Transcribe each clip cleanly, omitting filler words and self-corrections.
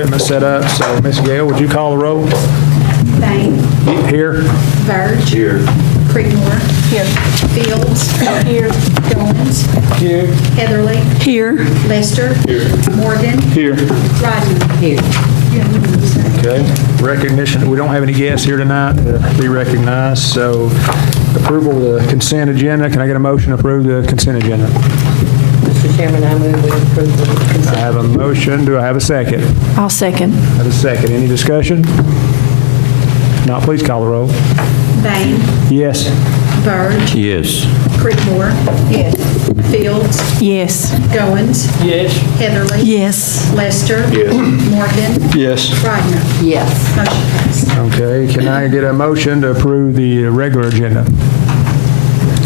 equipment set up. So, Ms. Gale, would you call the roll? Bain. Here. Verge. Here. Creekmore. Here. Fields. Here. Goins. Here. Heatherly. Here. Lester. Here. Morgan. Here. Rodman. Here. Okay. Recognition. We don't have any guests here tonight to be recognized. So, approval of the consent agenda. Can I get a motion to approve the consent agenda? Mr. Chairman, I move we approve the I consent. have a motion. Do I have a second? I'll second. I have a second. Any discussion? Not, please call the roll. Bain. Yes. Verge. Yes. Creekmore. Yes. Fields. Yes. Goins. Yes. Heatherly. Yes. Lester. Yes. Morgan. Yes. Rodman. Yes. Motion passed. Okay. Can I get a motion to approve the regular agenda?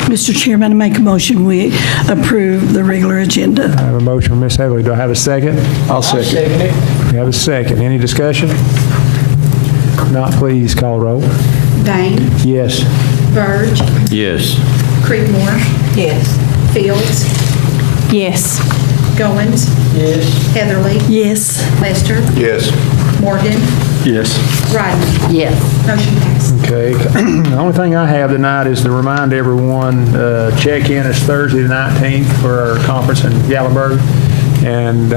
Mr. Chairman, I make a motion we approve the regular agenda. I have a motion from Ms. Heatherly. Do I have a second? I'll second it. We have a second. Any discussion? Not, please call roll. Bain. Yes. Verge. Yes. Creekmore. Yes. Fields. Yes. Goins. Yes. Heatherly. Yes. Lester. Yes. Morgan. Yes. Rodman. Yes. Motion passed. Okay. The only thing I have tonight is to remind everyone, check-in is Thursday the 19th for our conference in Gallenberg. And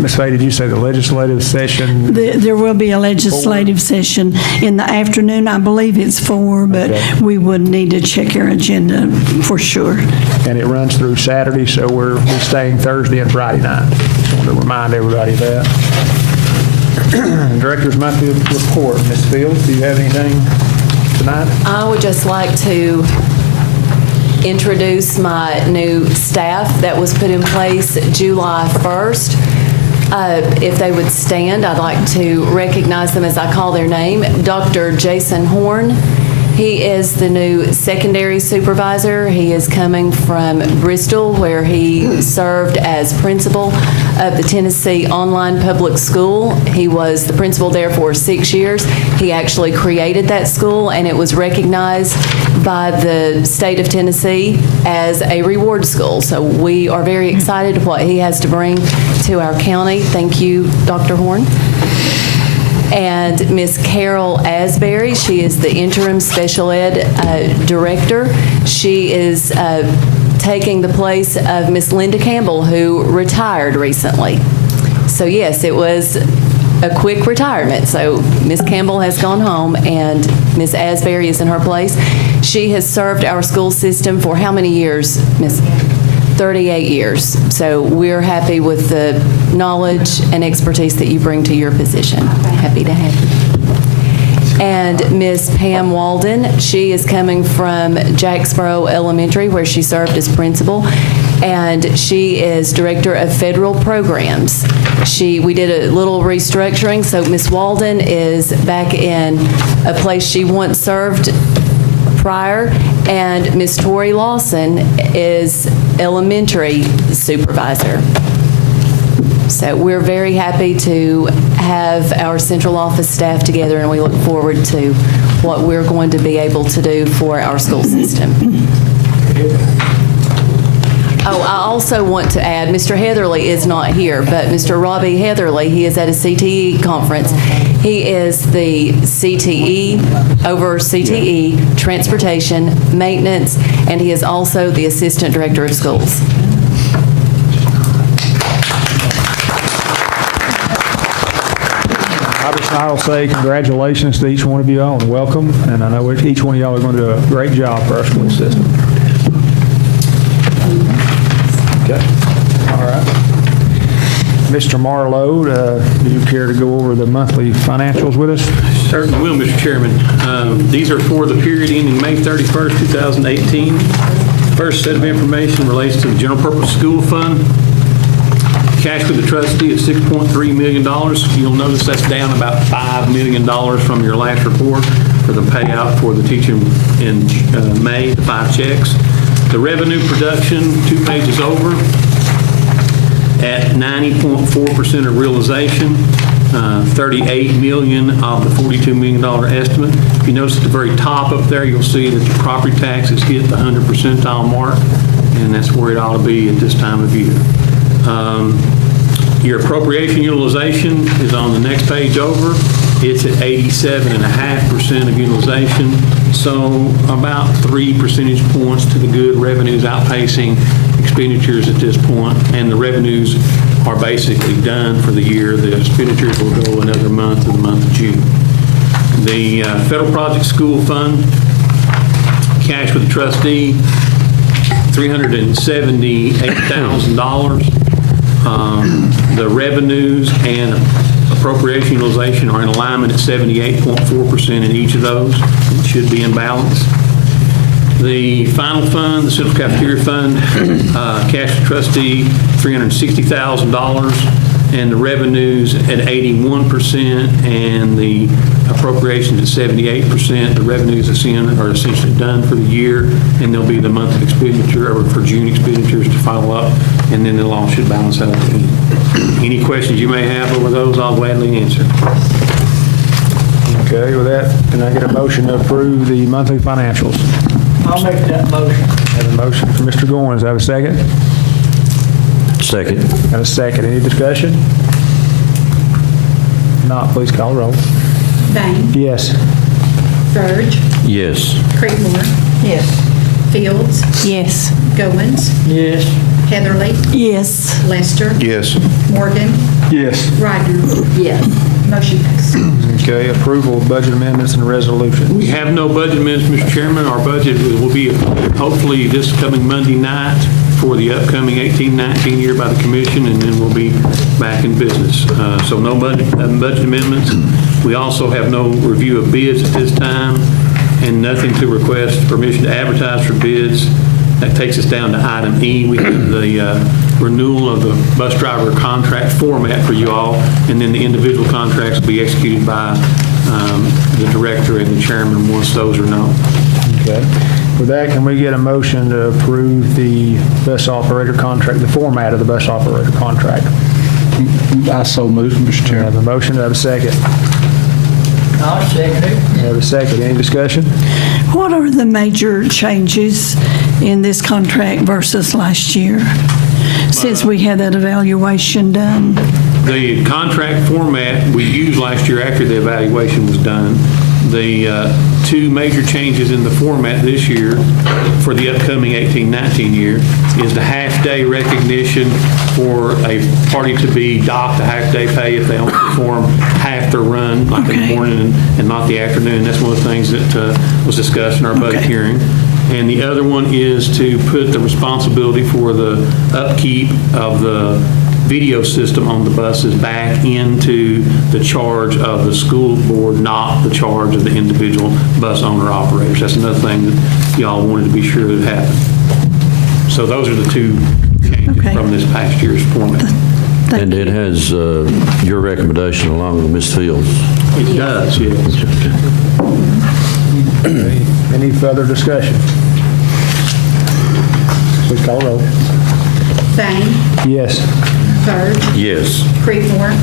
Ms. Fay, did you say the legislative session? There will be a legislative session in the afternoon. I believe it's 4, but Okay. we would need to check our agenda for sure. And it runs through Saturday, so we're staying Thursday and Friday night. Just want to remind everybody of that. Director's monthly report. Ms. Fields, do you have anything tonight? I would just like to introduce my new staff that was put in place July 1st. If they would stand, I'd like to recognize them as I call their name. Dr. Jason Horn. He is the new secondary supervisor. He is coming from Bristol, where he served as principal of the Tennessee Online Public School. He was the principal there for 6 years. He actually created that school, and it was recognized by the state of Tennessee as a reward school. So we are very excited what he has to bring to our county. Thank you, Dr. Horn. And Ms. Carol Asbury, she is the interim special ed director. She is taking the place of Ms. Linda Campbell, who retired recently. So yes, it was a quick retirement. So Ms. Campbell has gone home and Ms. Asbury is in her place. She has served our school system for how many years, Ms.? 38 years. So we're happy with the knowledge and expertise that you bring to your position. Happy to have you. And Ms. Pam Walden, she is coming from Jacksboro Elementary, where she served as principal, and she is director of federal programs. We did a little restructuring, so Ms. Walden is back in a place she once served prior, and Ms. Tori Lawson is elementary supervisor. So we're very happy to have our central office staff together, and we look forward to what we're going to be able to do for our school system. Oh, I also want to add, Mr. Heatherly is not here, but Mr. Robbie Heatherly, he is at a CTE conference. He is the CTE, over CTE, transportation, maintenance, and he is also the assistant director of schools. I'll say congratulations to each one of you all and welcome. And I know each one of y'all are going to do a great job for our school system. Okay. All right. Mr. Marlowe, do you care to go over the monthly financials with us? Certainly will, Mr. Chairman. These are for the period ending May 31st, 2018. First set of information relates to the General Purpose School Fund. Cash with the trustee is $6.3 million. You'll notice that's down about $5 million from your last report for the payout for the teacher in May, the 5 checks. The revenue production, 2 pages over, at 90.4% of realization, 38 million of the $42 million estimate. If you notice at the very top up there, you'll see that your property taxes hit the 100 percentile mark, and that's where it ought to be at this time of year. Your appropriation utilization is on the next page over. It's at 87.5% of utilization, so about 3 percentage points to the good. Revenues outpacing expenditures at this point, and the revenues are basically done for the year. The expenditures will go another month to the month of June. The Federal Project School Fund, cash with the trustee, $378,000. The revenues and appropriation utilization are in alignment at 78.4% in each of those. It should be in balance. The final fund, the Central Cafeteria Fund, cash to trustee, $360,000, and the revenues at 81%, and the appropriations at 78%. The revenues are essentially done for the year, and there'll be the month of expenditure, or for June expenditures to follow up, and then they'll all should balance out at the end. Any questions you may have over those, I'll gladly answer. Okay, with that, can I get a motion to approve the monthly financials? I'll make that motion. Have a motion from Mr. Goins. Have a second? Second. Got a second. Any discussion? Not, please call roll. Bain, Yes. Verge, Yes. Creekmore, Yes. Fields, Yes. Goins, Yes. Heatherly, Yes. Lester, Yes. Morgan, Yes. Ryder. Yes. Motion passed. Okay, approval of budget amendments and resolutions. We have no budget amendments, Mr. Chairman. Our budget will be hopefully this coming Monday night for the upcoming 18-19 year by the commission, and then we'll be back in business. So no budget amendments. We also have no review of bids at this time, and nothing to request permission to advertise for bids. That takes us down to item E. We have the renewal of the bus driver contract format for you all, and then the individual contracts will be executed by the director and the chairman once those are known. Okay. With that, can we get a motion to approve the bus operator contract, the format of the bus operator contract? I so move, Mr. I have a motion. Do I have a second? I'll second it. I have a second. Any discussion? What are the major changes in this contract versus last year, since we had that evaluation done? The contract format we used last year after the evaluation was done, the two major changes in the format this year for the upcoming 18-19 year is the half-day recognition for a party to be docked a half-day pay if they only perform half their run, like in the Okay. morning and not the afternoon. That's one of the things that was discussed in our budget Okay. hearing. And the other one is to put the responsibility for the upkeep of the video system on the buses back into the charge of the school board, not the charge of the individual bus owner operators. That's another thing that y'all wanted to be sure that happened. So those are the two changes Okay. from this past year's format. And it has your recommendation along with Ms. Fields. It does, yes. Any further discussion? Please call roll. Bain, Yes. Verge, Yes. Creekmore,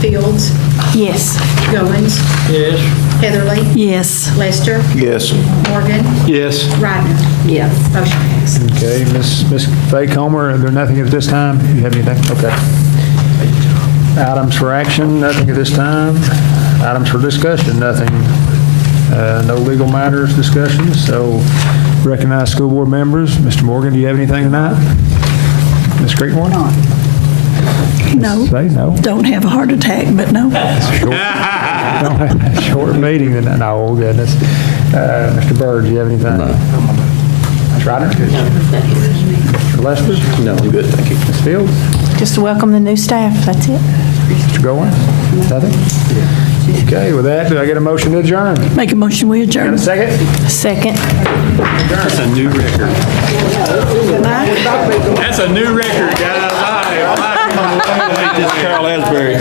Fields, Yes. Goins, Yes. Heatherly, Yes. Lester, Yes. Morgan, Yes. Ryder. Yes. Motion passed. Okay, Ms. Faye Comer, are there nothing at this time? You have anything? Okay. Items for action, nothing at this time. Items for discussion, nothing. No legal matters discussions, so recognize school board members. Mr. Morgan, do you have anything tonight? Ms. Creekmore? No. Say no. Don't have a heart attack, but no. Short meeting tonight. No, oh goodness. Mr. Byrd, do you have anything? No. Ms. Ryder? Mr. Lester? No, I'm good, thank you. Ms. Fields? Just to welcome the new staff, that's it. Mr. Goins? Nothing? Okay, with that, do I get a motion to adjourn? Make a motion, we Got adjourn. a second? Second. That's a new record. That's a new record, guys. All right. Carol Asbury.